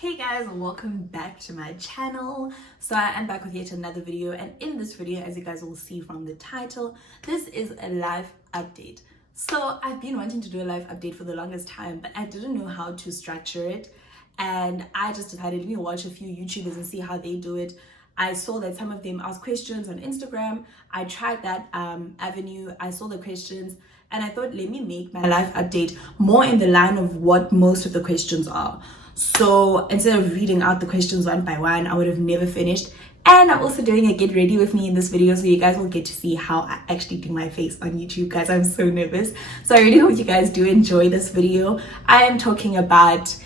Hey guys, welcome back to my channel. So I am back with yet another video, and in this video, as you guys will see from the title, this is a life update. So I've been wanting to do a life update for the longest time, but I didn't know how to structure it, and I just decided, let me watch a few YouTubers and see how they do it. I saw that some of them ask questions on Instagram. I tried that avenue. I saw the questions and I thought, let me make my life update more in the line of what most of the questions are. So instead of reading out the questions one by one, I would have never finished. And I'm also doing a get ready with me in this video, so you guys will get to see how I actually do my face on YouTube. Guys, I'm so nervous. So I really hope you guys do enjoy this video. I am talking about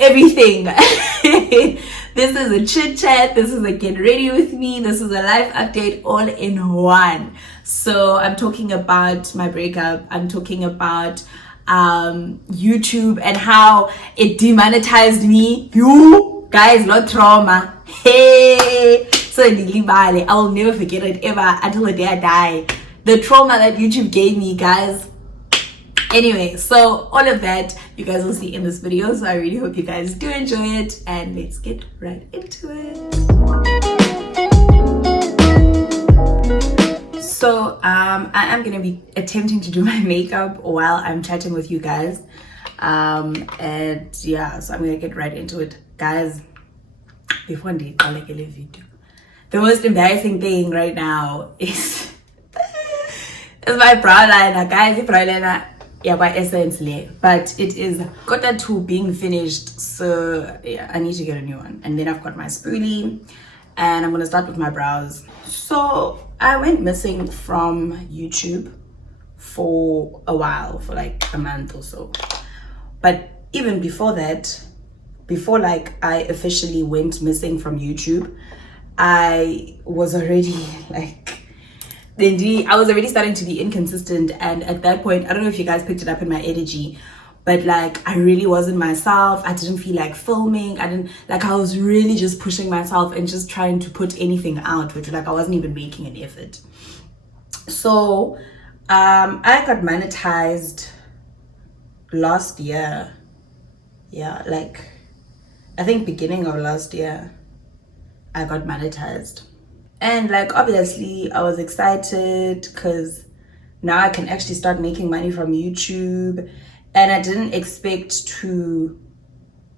everything. This is a chit chat, this is a get ready with me, this is a life update all in one. So I'm talking about my breakup, I'm talking about YouTube and how it demonetized me. You guys, not trauma. Hey, so I will never forget it ever until the day I die. The trauma that YouTube gave me, guys. Anyway, so all of that you guys will see in this video, so I really hope you guys do enjoy it, and let's get right into it. So I am gonna be attempting to do my makeup while I'm chatting with you guys, and yeah, so I'm gonna get right into it, guys. Before I like a video, the most embarrassing thing right now is my brow liner, guys. The brow liner, yeah, by Essence Lay, but it is Q2 being finished, so yeah, I need to get a new one. And then I've got my spoolie, and I'm gonna start with my brows. So I went missing from YouTube for a while, for like a month or so. But even before that, before like I officially went missing from YouTube, I was already like, I was already starting to be inconsistent, and at that point, I don't know if you guys picked it up in my energy, but like I really wasn't myself. I didn't feel like filming. I was really just pushing myself and just trying to put anything out, which like I wasn't even making an effort. So I got monetized last year. Yeah, like I think beginning of last year I got monetized. And like obviously I was excited because now I can actually start making money from YouTube, and I didn't expect to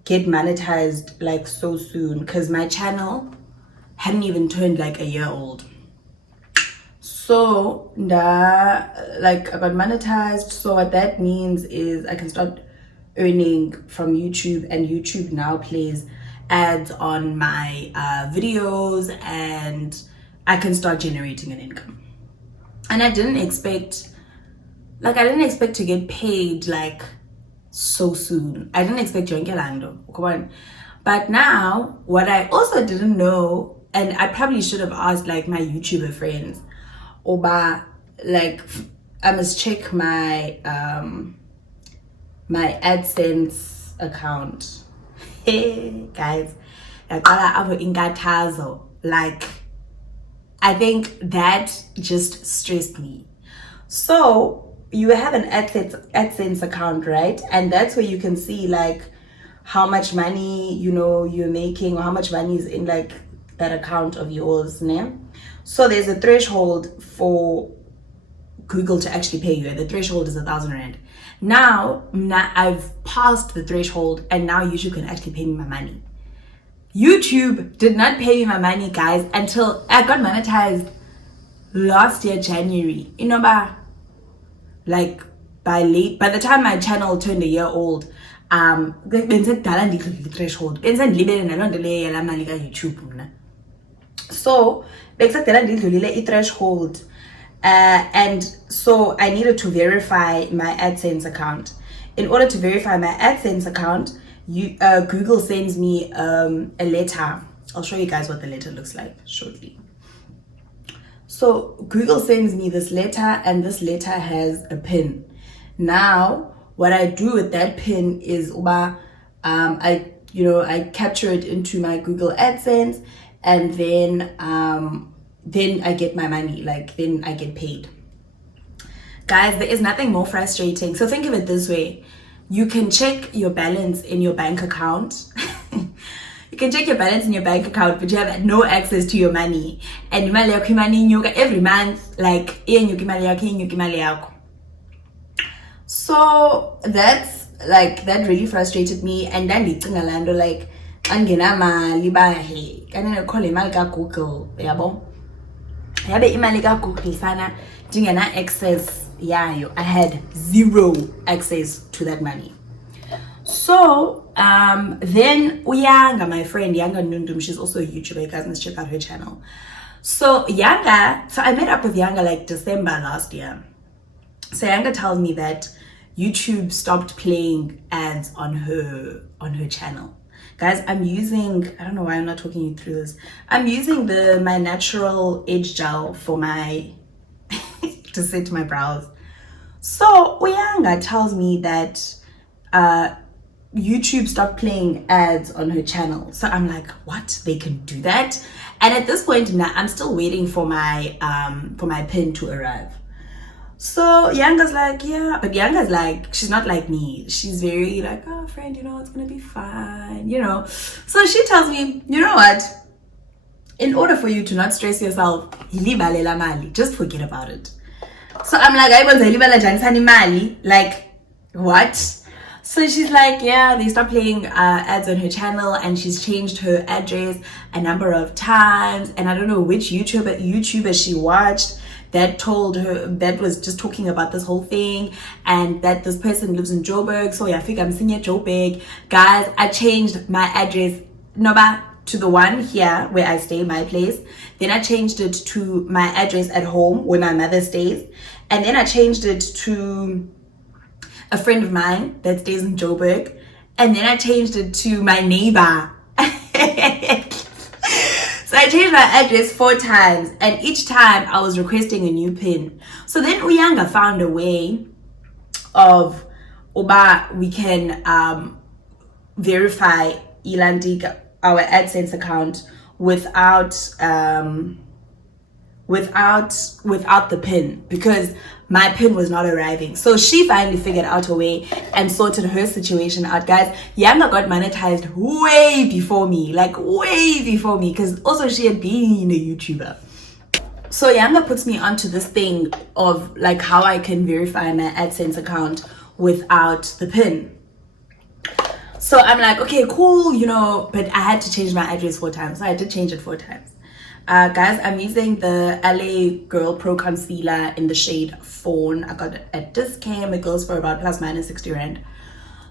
get monetized like so soon because my channel hadn't even turned like a year old. So I got monetized, so what that means is I can start earning from YouTube, and YouTube now plays ads on my videos, and I can start generating an income. And I didn't expect to get paid like so soon. I didn't expect Yonkelando. Come on. But now what I also didn't know, and I probably should have asked like my YouTuber friends, Oba, like I must check my my AdSense account. Hey guys, like I think that just stressed me. So you have an AdSense account, right? And that's where you can see like how much money you're making, or how much money is in like that account of yours, né? So there's a threshold for Google to actually pay you, and the threshold is 1,000 Rand. Now I've passed the threshold, and now YouTube can actually pay me my money. YouTube did not pay me my money, guys, until I got monetized last year, January. Like by the time my channel turned a year old, the threshold. So the threshold, and so I needed to verify my AdSense account. In order to verify my AdSense account, Google sends me a letter. I'll show you guys what the letter looks like shortly. So Google sends me this letter, and this letter has a pin. Now what I do with that pin is I capture it into my Google AdSense, and then I get my money, like then I get paid. Guys, there is nothing more frustrating. So think of it this way. You can check your balance in your bank account You can check your balance in your bank account, but you have no access to your money. And imali yakho inyuka every month, like iyenyuka imali yakho. So that's like, that really frustrated me. And then ndicinga lando like angenamali bahe kanene khole imali kaGoogle yabo yabe imali kaGoogle sana ndingena access yayo. I had zero access to that money. So then Uyanga, my friend Yanga Nundum, she's also a YouTuber, you guys must check out her channel. So I met up with Yanga like December last year. So Yanga tells me that YouTube stopped playing ads on her channel. Guys, I'm using, I don't know why I'm not talking you through this. I'm using my natural edge gel for my to set my brows. So Uyanga tells me that YouTube stopped playing ads on her channel. So I'm like, what? They can do that? And at this point now, I'm still waiting for my pin to arrive. So Yanga's like, yeah, but Yanga's like, she's not like me. She's very like, oh friend, you know, it's gonna be fine, you know. So she tells me, you know what? In order for you to not stress yourself, just forget about it. So I'm like, like, what? So she's like, yeah, they stopped playing ads on her channel, and she's changed her address a number of times. And I don't know which YouTuber she watched that told her, that was just talking about this whole thing, and that this person lives in Joburg. So yeah, I think I'm senior Joburg. Guys, I changed my address to the one here where I stay, my place. Then I changed it to my address at home where my mother stays. And then I changed it to a friend of mine that stays in Joburg. And then I changed it to my neighbor. So I changed my address 4 times, and each time I was requesting a new pin. So then Uyanga found a way of we can verify Ilandika, our AdSense account, without the pin, because my pin was not arriving. So she finally figured out a way and sorted her situation out. Guys, Yanga got monetized way before me, because also she had been a YouTuber. So Yanga puts me onto this thing of like how I can verify my AdSense account without the pin. So I'm like, okay, cool, you know, but I had to change my address 4 times. So I did change it 4 times. Guys, I'm using the LaGirl ProConcealer in the shade Fawn. I got it at Dischem. It goes for about plus minus 60 rand.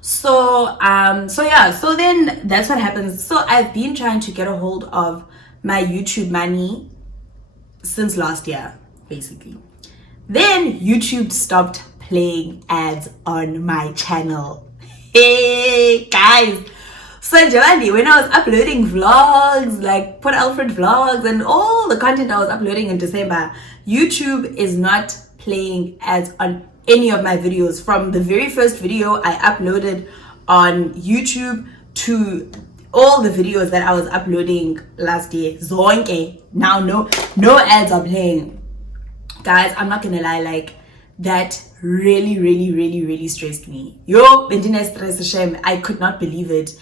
So yeah, so then that's what happens. So I've been trying to get a hold of my YouTube money since last year, basically. Then YouTube stopped playing ads on my channel. Hey guys, so Giovanni, when I was uploading vlogs, like Port Alfred vlogs and all the content I was uploading in December, YouTube is not playing ads on any of my videos. From the very first video I uploaded on YouTube to all the videos that I was uploading last year, zonke, now no ads are playing. Guys, I'm not gonna lie, like that really stressed me. Yo, bendine stress shame. I could not believe it.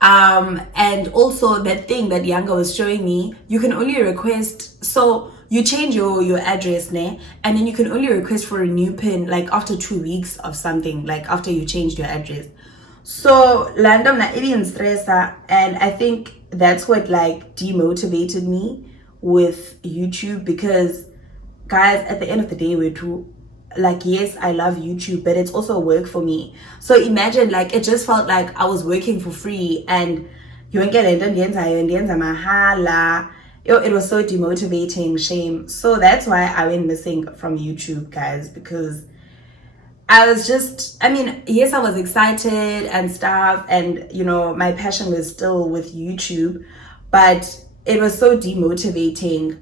And also that thing that Yanga was showing me, you can only request, so you change your address ne, and then you can only request for a new pin like after 2 weeks of something, like after you changed your address. So landam na alien stressa, and I think that's what like demotivated me with YouTube, because guys, at the end of the day, we're too, like, yes, I love YouTube, but it's also work for me. So imagine, like, it just felt like I was working for free, and you won't get it, it was so demotivating, shame. So that's why I went missing from YouTube, guys, because I was just, I mean, yes, I was excited and stuff, and you know, my passion was still with YouTube, but it was so demotivating.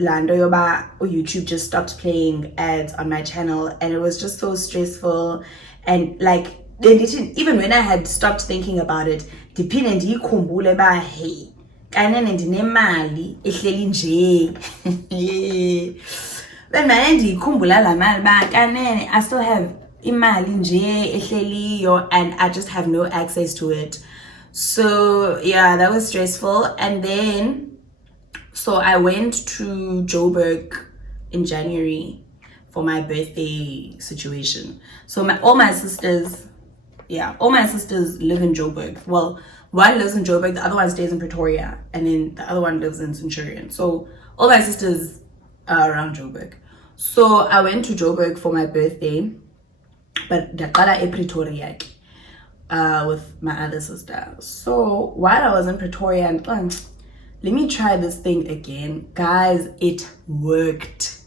Lando yoba YouTube just stopped playing ads on my channel, and it was just so stressful. And like, even when I had stopped thinking about it, ndiphinde ndiyikhumbule ba hey kanene ndinemali ehleli nje. Then manje ndiyikhumbula la mali ba kanene I still have imali nje ehleliyo, and I just have no access to it. So yeah, that was stressful. And then so I went to Joburg in January for my birthday situation. So all my sisters live in Joburg. Well, one lives in Joburg, the other one stays in Pretoria, and then the other one lives in Centurion. So all my sisters are around Joburg. So I went to Joburg for my birthday, but ndaqala ePretoria with my other sister. So while I was in Pretoria, and let me try this thing again, guys. It worked.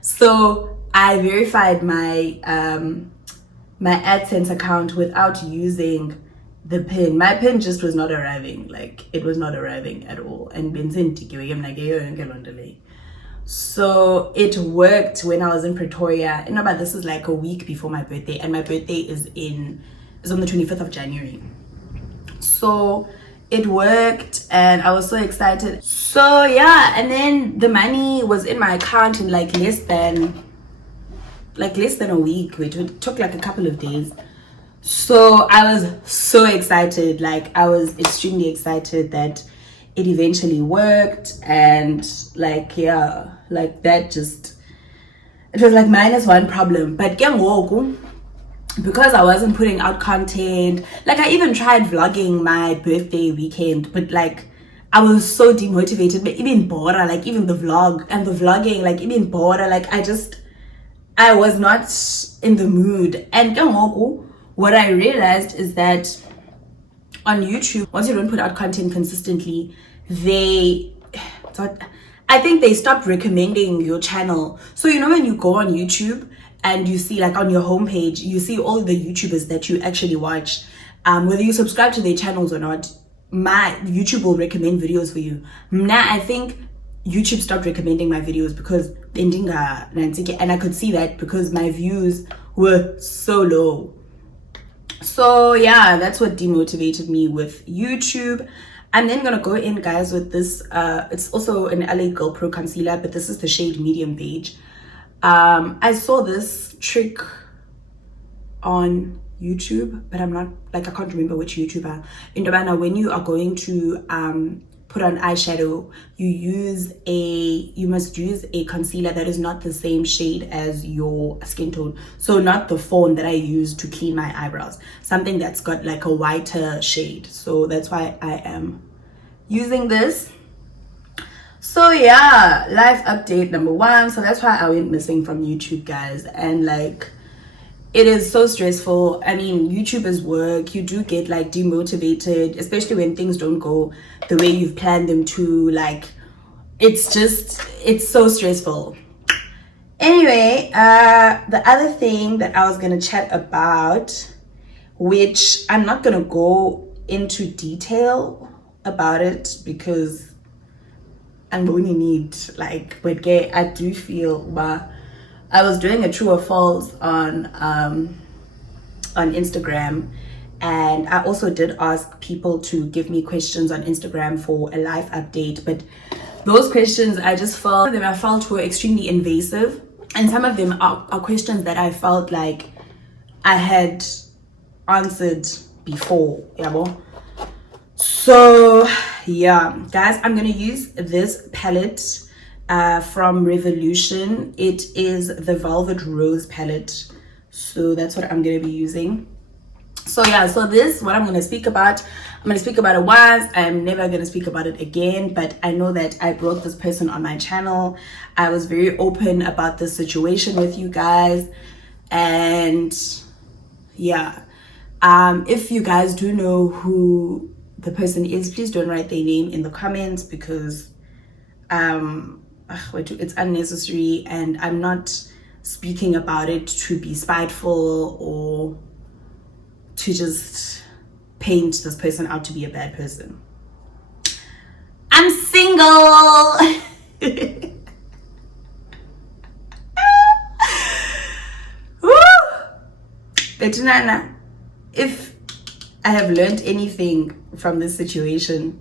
So I verified my my AdSense account without using the pin. My pin just was not arriving. Like, it was not arriving at all. And so it worked when I was in Pretoria. You know, but this is like a week before my birthday, and my birthday is on the 25th of January. So it worked, and I was so excited. So yeah, and then the money was in my account in like less than a week, which took like a couple of days. So I was so excited. Like, I was extremely excited that it eventually worked. And like, yeah, like that just, it was like -1 problem. But because I wasn't putting out content, like I even tried vlogging my birthday weekend, but like I was so demotivated. But even bora, like even the vlog and the vlogging, like even bora, like I was not in the mood. And what I realized is that on YouTube, once you don't put out content consistently, I think they stopped recommending your channel. So you know, when you go on YouTube and you see, like on your homepage, you see all the YouTubers that you actually watch, whether you subscribe to their channels or not, my YouTube will recommend videos for you. Now I think YouTube stopped recommending my videos because and I could see that because my views were so low. So yeah, that's what demotivated me with YouTube. I'm then gonna go in, guys, with this. It's also an LaGirl ProConcealer, but this is the shade Medium Beige. I saw this trick on YouTube, but I'm not, like, I can't remember which YouTuber. In Dabana, when you are going to put on eyeshadow, you must use a concealer that is not the same shade as your skin tone. So not the Fawn that I use to clean my eyebrows, something that's got like a whiter shade. So that's why I am using this. So yeah, life update number 1. So that's why I went missing from YouTube, guys. And like, it is so stressful. I mean, YouTubers work, you do get like demotivated, especially when things don't go the way you've planned them to. Like, it's so stressful. Anyway, the other thing that I was gonna chat about, which I'm not gonna go into detail about it because I'm going to need, like, but I do feel, but I was doing a true or false on Instagram, and I also did ask people to give me questions on Instagram for a live update. But those questions, I felt were extremely invasive, and some of them are questions that I felt like I had answered before. So yeah, guys, I'm gonna use this palette from Revolution. It is the Velvet Rose palette, so that's what I'm gonna be using. So yeah, so this, what I'm gonna speak about, I'm gonna speak about it once. I'm never gonna speak about it again. But I know that I brought this person on my channel. I was very open about this situation with you guys, and yeah, if you guys do know who the person is, please don't write their name in the comments, because it's unnecessary, and I'm not speaking about it to be spiteful or to just paint this person out to be a bad person. I'm single. Woo! But Nana, if I have learned anything from this situation,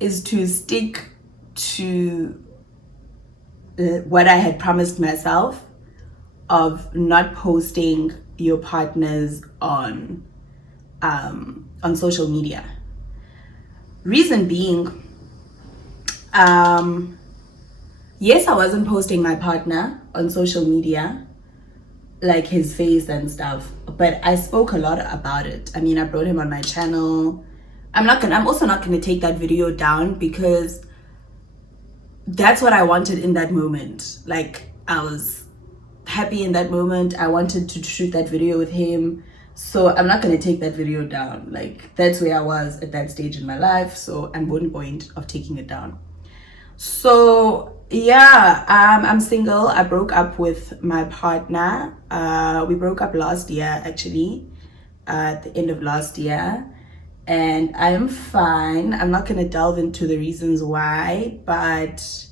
is to stick to what I had promised myself of not posting your partners on on social media. Reason being, yes, I wasn't posting my partner on social media, like his face and stuff, but I spoke a lot about it. I mean, I brought him on my channel. I'm also not gonna take that video down because that's what I wanted in that moment. Like, I was happy in that moment. I wanted to shoot that video with him, so I'm not gonna take that video down. Like, that's where I was at that stage in my life, so I'm no point of taking it down. So yeah, I'm single. I broke up with my partner. We broke up last year, actually, at the end of last year, and I'm fine. I'm not gonna delve into the reasons why, but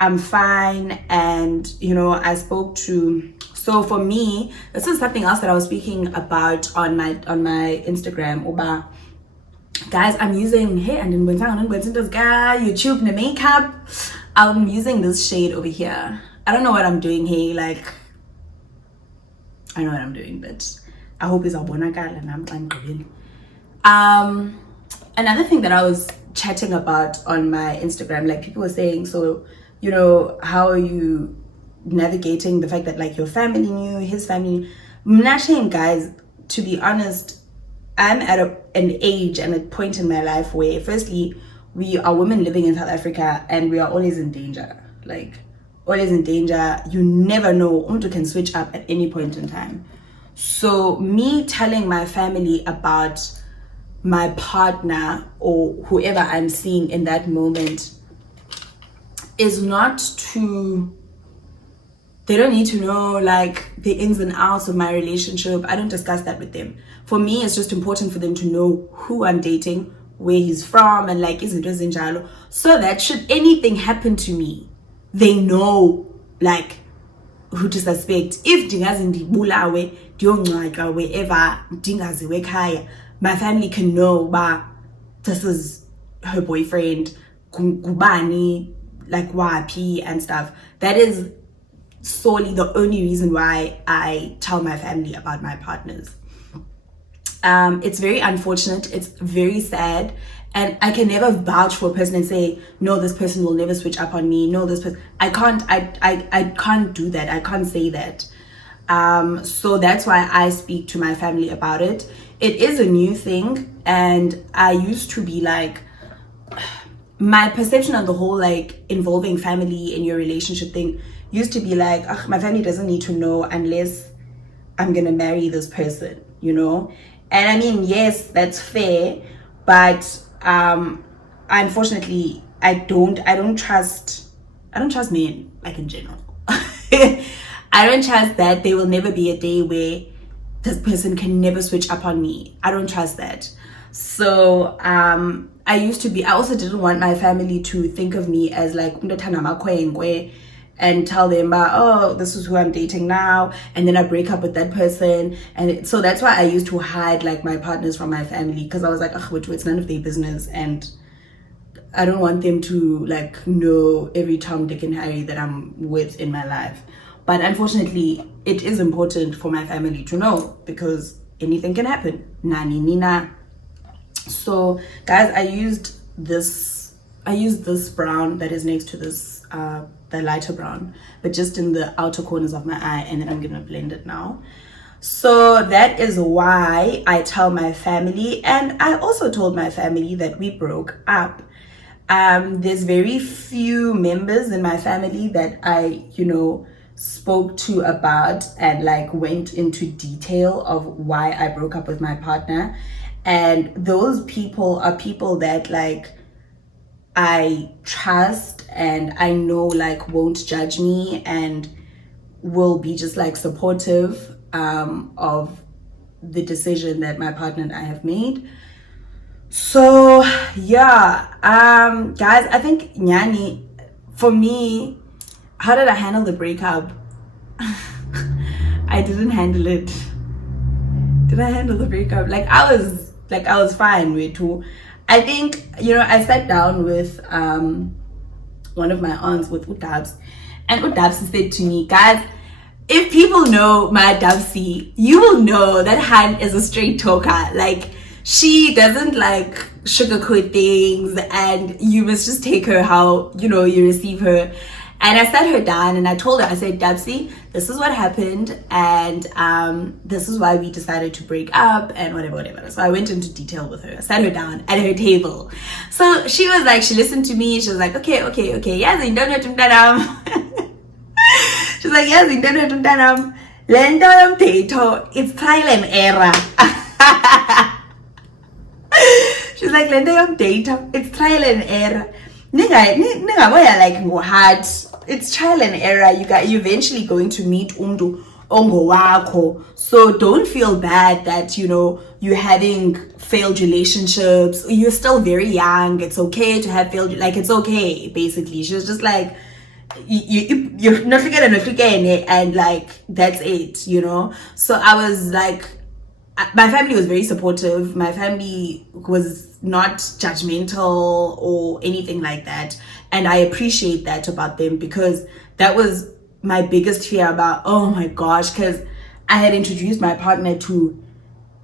I'm fine. And you know, I spoke to, so for me, this is something else that I was speaking about on my Instagram. Oba, guys, I'm using, hey, and in YouTube the makeup. I'm using this shade over here. I don't know what I'm doing here. Like, I know what I'm doing, but I hope it's a bonakal and I'm going. Another thing that I was chatting about on my Instagram, like, people were saying, so, you know, how are you navigating the fact that, like, your family knew, his family knew? Nothing, guys. To be honest, I'm at an age and a point in my life where, firstly, we are women living in South Africa and we are always in danger. Like, always in danger. You never know. Umuntu can switch up at any point in time. So me telling my family about my partner or whoever I'm seeing in that moment is not to, they don't need to know like the ins and outs of my relationship. I don't discuss that with them. For me, it's just important for them to know who I'm dating, where he's from, and like izinto ezinjalo, so that should anything happen to me, they know like who to suspect. If ndingaze ndibulawe ndiyongcwatywa wherever ndingaziwe ekhaya, my family can know ba this is her boyfriend, gubani, like wapi and stuff. That is solely the only reason why I tell my family about my partners. It's very unfortunate, it's very sad, and I can never vouch for a person and say, no, this person will never switch up on me, no, this person, I can't do that, I can't say that. So that's why I speak to my family about it. It is a new thing, and I used to be like, my perception on the whole like involving family in your relationship thing used to be like, my family doesn't need to know unless I'm gonna marry this person, you know. And I mean, yes, that's fair, but unfortunately, I don't trust men, like, in general. I don't trust that there will never be a day where this person can never switch up on me. I don't trust that. So I also didn't want my family to think of me as like and tell them about, oh, this is who I'm dating now, and then I break up with that person. And so that's why I used to hide like my partners from my family, because I was like, it's none of their business, and I don't want them to like know every Tom, Dick and Harry that I'm with in my life. But unfortunately, it is important for my family to know, because anything can happen. Nani nina. So guys, I used this brown that is next to this the lighter brown, but just in the outer corners of my eye, and then I'm gonna blend it now. So that is why I tell my family, and I also told my family that we broke up. There's very few members in my family that I, you know, spoke to about and like went into detail of why I broke up with my partner. And those people are people that like I trust and I know like won't judge me and will be just like supportive of the decision that my partner and I have made. So yeah, guys, I think Nyani, for me, how did I handle the breakup? I didn't handle it. Did I handle the breakup? I was fine with too. I think, you know, I sat down with one of my aunts, with Udabs, and Udabs said to me, guys, if people know my Dubsy, you will know that Han is a straight talker. Like, she doesn't like sugarcoat things, and you must just take her how, you know, you receive her. And I sat her down and I told her, I said, Dubsy, this is what happened, and this is why we decided to break up, and whatever. So I went into detail with her. I sat her down at her table. So she was like, she listened to me. She was like, okay. Yes, you don't know. She's like, yes, in Lento data, it's trial and error. She's like, Lento data, it's trial and error. Nigga, why like go hard? It's trial and error. You're eventually going to meet umdu ongo wako. So don't feel bad that, you know, you're having failed relationships. You're still very young. It's okay to have failed, like, it's okay, basically. She was just like, you're not forgetting, and like, that's it, you know. So I was like, my family was very supportive. My family was not judgmental or anything like that, and I appreciate that about them, because that was my biggest fear about, oh my gosh, because I had introduced my partner to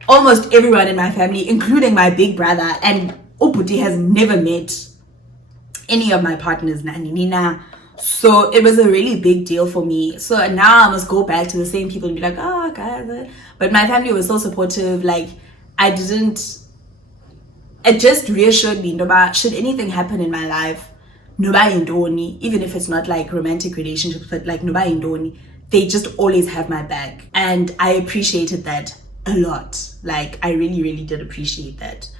almost everyone in my family, including my big brother, and Oputi has never met any of my partners, Nina. So it was a really big deal for me. So now I must go back to the same people and be like, oh, guys. But my family was so supportive. Like, it just reassured me, should anything happen in my life, even if it's not like romantic relationships, but like they just always have my back. And I appreciated that a lot. Like, I really, really did appreciate that.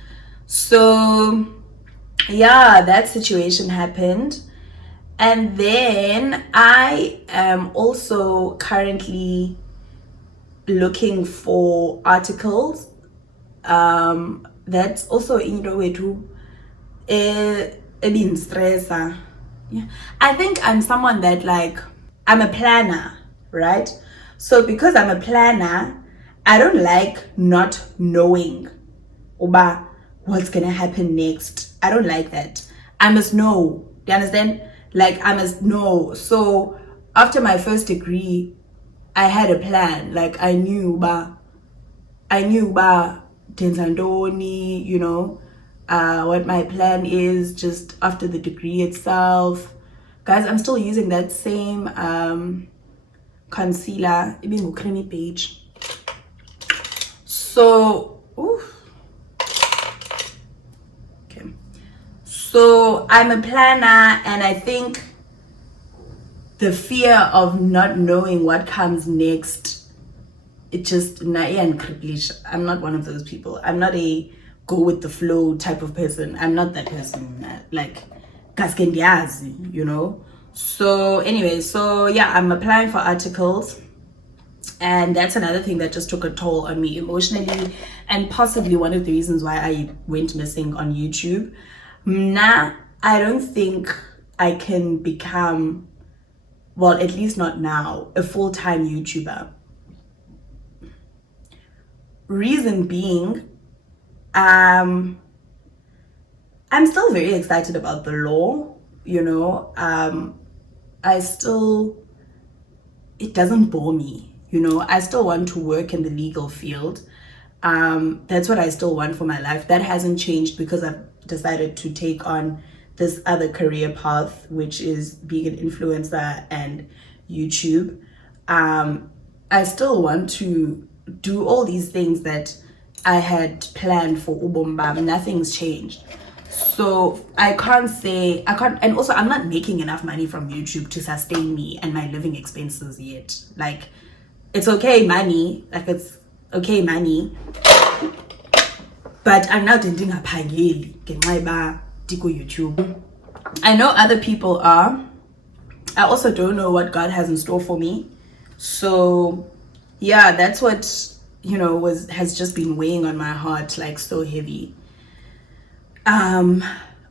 So yeah, that situation happened. And then I am also currently looking for articles. That's also in the way to stress. Yeah. I think I'm someone that, like, I'm a planner, right? So because I'm a planner, I don't like not knowing about what's gonna happen next. I don't like that. I must know. Do you understand? Like, I must know. So after my first degree, I had a plan. Like, I knew about Tenzandoni, you know, what my plan is just after the degree itself. Guys, I'm still using that same concealer, even creamy Beidge. So, okay. So I'm a planner, and I think the fear of not knowing what comes next, it just, I'm not one of those people. I'm not a go with the flow type of person. I'm not that person. Like, kaskendiazi, you know. So anyway, so yeah, I'm applying for articles, and that's another thing that just took a toll on me emotionally, and possibly one of the reasons why I went missing on YouTube. Nah, I don't think I can become, well, at least not now, a full-time YouTuber. Reason being, I'm still very excited about the law, you know. It doesn't bore me, you know. I still want to work in the legal field. That's what I still want for my life. That hasn't changed because I've decided to take on this other career path, which is being an influencer and YouTube. I still want to do all these things that I had planned for Ubomba. Nothing's changed. So I can't, and also I'm not making enough money from YouTube to sustain me and my living expenses yet. Like, it's okay money, but I'm not doing a pageli, YouTube. I know other people are. I also don't know what God has in store for me. So yeah, that's what, you know, has just been weighing on my heart, like, so heavy.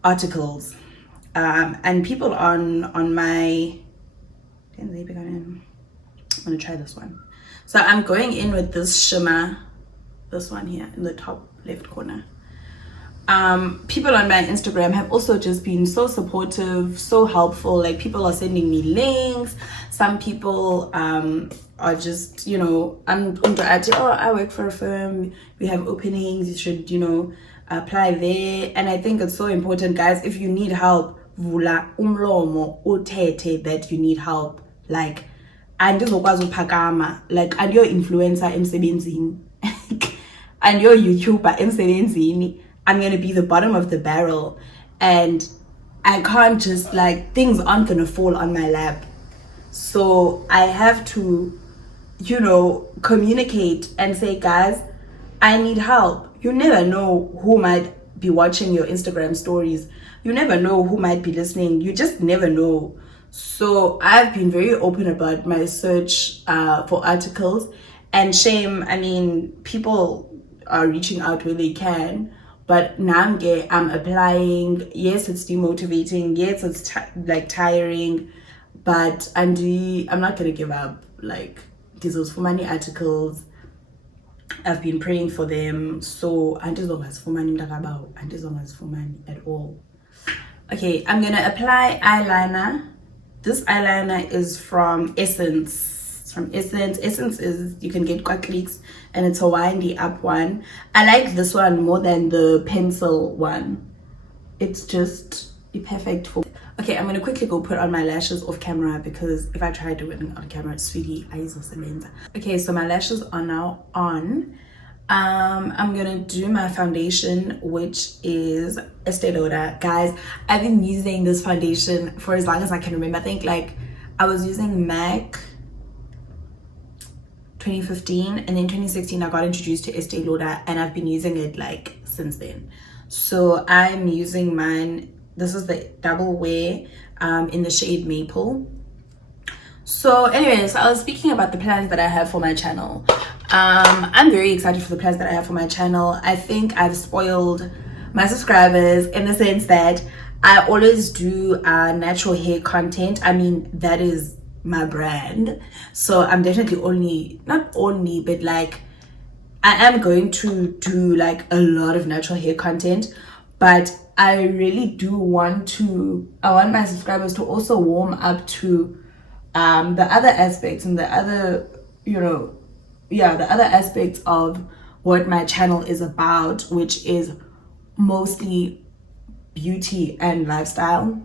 Articles, and people on my, I'm gonna try this one. So I'm going in with this shimmer, this one here in the top left corner. people on my Instagram have also just been so supportive, so helpful. Like, people are sending me links. Some people are just, you know, I work for a firm, we have openings, you should, you know, apply there. And I think it's so important, guys. If you need help, vula umlomo uthethe that you need help. Like, andizokwazi uphakama, like, and you're influencer emsebenzini and you're YouTuber emsebenzini, I'm gonna be the bottom of the barrel, and I can't just, like, things aren't gonna fall on my lap. So I have to, you know, communicate and say, guys, I need help. You never know who might be watching your Instagram stories. You never know who might be listening. You just never know. So I've been very open about my search for articles. And shame, I mean, people are reaching out where they can. But now I'm applying. Yes, it's demotivating. Yes, it's like tiring. But I'm not going to give up. Like, these for money articles, I've been praying for them. So I just don't have for money at all. Okay, I'm gonna apply eyeliner. This eyeliner is from Essence. Essence is, you can get quackleaks, and it's a windy up one. I like this one more than the pencil one. It's just perfect for. Okay, I'm gonna quickly go put on my lashes off camera, because if I try to do it on camera, sweetie, I use a. Okay, so my lashes are now on. I'm gonna do my foundation, which is Estee Lauder. Guys, I've been using this foundation for as long as I can remember. I think, like, I was using MAC 2015, and then 2016 I got introduced to Estee Lauder, and I've been using it, like, since then. So I'm using mine. This is the Double Wear in the shade Maple. So anyways, I was speaking about the plans that I have for my channel. I'm very excited for the plans that I have for my channel. I think I've spoiled my subscribers in the sense that I always do natural hair content. I mean, that is my brand. So I'm definitely not only, but, like, I am going to do, like, a lot of natural hair content. But I really do want my subscribers to also warm up to the other aspects and the other, you know, the other aspects of what my channel is about, which is mostly beauty and lifestyle.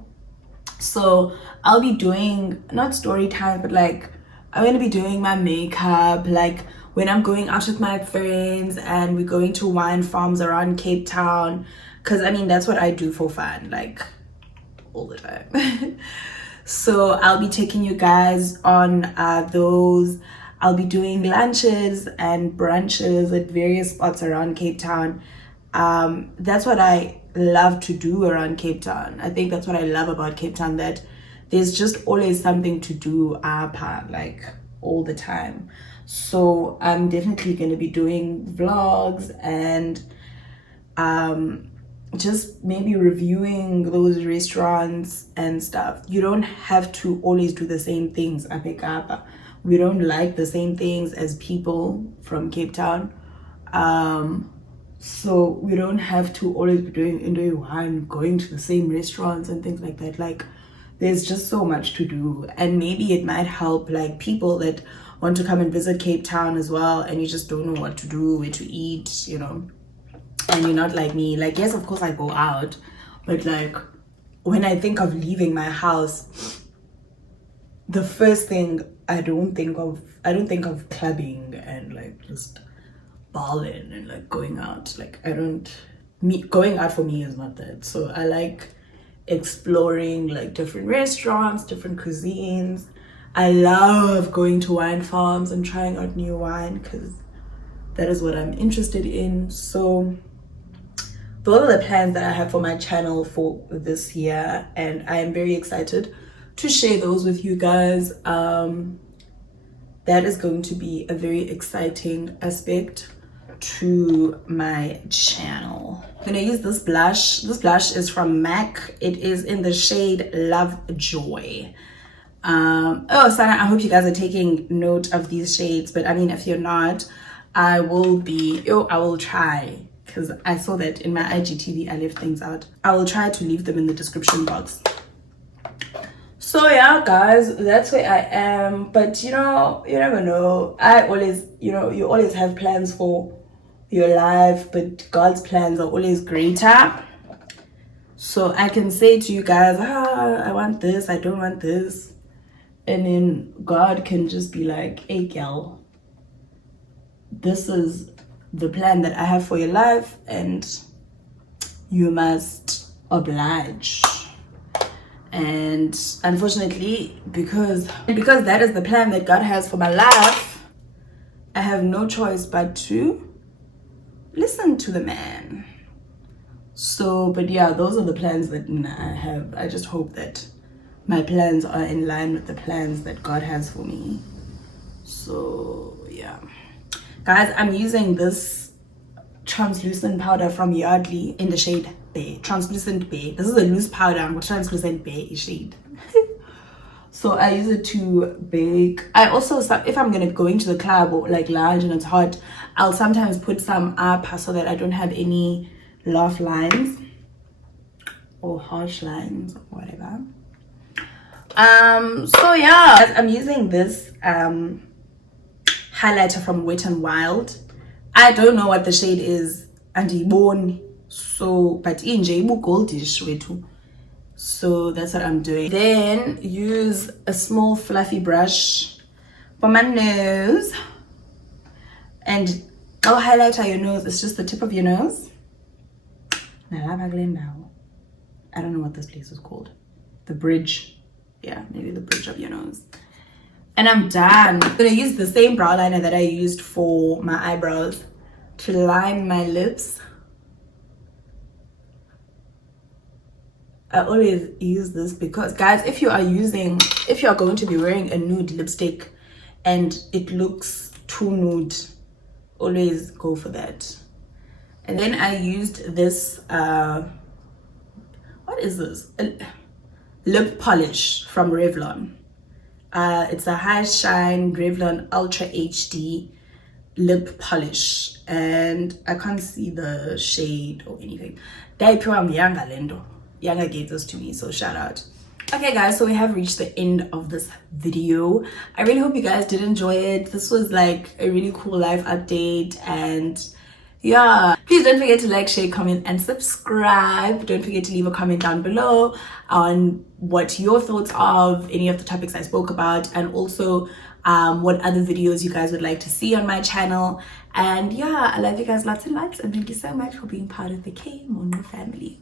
So I'll be doing, not story time, but, like, I'm going to be doing my makeup, like, when I'm going out with my friends and we're going to wine farms around Cape Town, because, I mean, that's what I do for fun, like, all the time. So I'll be taking you guys on those. I'll be doing lunches and brunches at various spots around Cape Town. That's what I love to do around Cape Town. I think that's what I love about Cape Town, that there's just always something to do, like, all the time. So I'm definitely going to be doing vlogs and just maybe reviewing those restaurants and stuff. You don't have to always do the same things. I pick up. We don't like the same things as people from Cape Town. So we don't have to always be doing wine, going to the same restaurants and things like that. Like, there's just so much to do, and maybe it might help, like, people that want to come and visit Cape Town as well, and you just don't know what to do, where to eat, you know, and you're not like me. Like, yes, of course I go out, but, like, when I think of leaving my house, the first thing I don't think of clubbing and, like, just balling and, like, going out. Like, going out for me is not that. So I like exploring, like, different restaurants, different cuisines. I love going to wine farms and trying out new wine, because that is what I'm interested in. So those are the plans that I have for my channel for this year, and I am very excited to share those with you guys. That is going to be a very exciting aspect to my channel. I'm gonna use this blush. This blush is from MAC. It is in the shade Lovejoy. Oh, Sana, I hope you guys are taking note of these shades, but I mean, if you're not, I will try, because I saw that in my IGTV I left things out. I will try to leave them in the description box. So yeah guys, that's where I am. But you know, you never know. I always, you know, you always have plans for your life, but God's plans are always greater. So I can say to you guys, I want this, I don't want this, and then God can just be like, hey girl, this is the plan that I have for your life and you must oblige. And unfortunately, because that is the plan that God has for my life, I have no choice but to listen to the man. So, but yeah, those are the plans that I have. I just hope that my plans are in line with the plans that God has for me. So yeah guys, I'm using this translucent powder from Yardley in the shade Beige, translucent beige. This is a loose powder with translucent beige shade. So I use it to bake. I also, if I'm gonna go into the club or like lounge and it's hot, I'll sometimes put some up so that I don't have any laugh lines or harsh lines or whatever. So yeah, I'm using this highlighter from Wet n Wild. I don't know what the shade is, and so but in goldish way too. So that's what I'm doing. Then use a small fluffy brush for my nose, and I'll highlighter your nose. It's just the tip of your nose. I don't know what this place is called. The bridge. Yeah, maybe the bridge of your nose. And I'm done. I'm gonna use the same brow liner that I used for my eyebrows to line my lips. I always use this because guys, if you are going to be wearing a nude lipstick and it looks too nude, always go for that. And then I used this what is this? Lip polish from Revlon. It's a high shine Revlon Ultra HD lip polish, and I can't see the shade or anything. Younger gave this to me, so shout out. Okay guys, so we have reached the end of this video. I really hope you guys did enjoy it. This was like a really cool life update, and yeah, please don't forget to like, share, comment and subscribe. Don't forget to leave a comment down below on what your thoughts are of any of the topics I spoke about, and also what other videos you guys would like to see on my channel. And yeah, I love you guys lots and lots, and thank you so much for being part of the K Monqo family.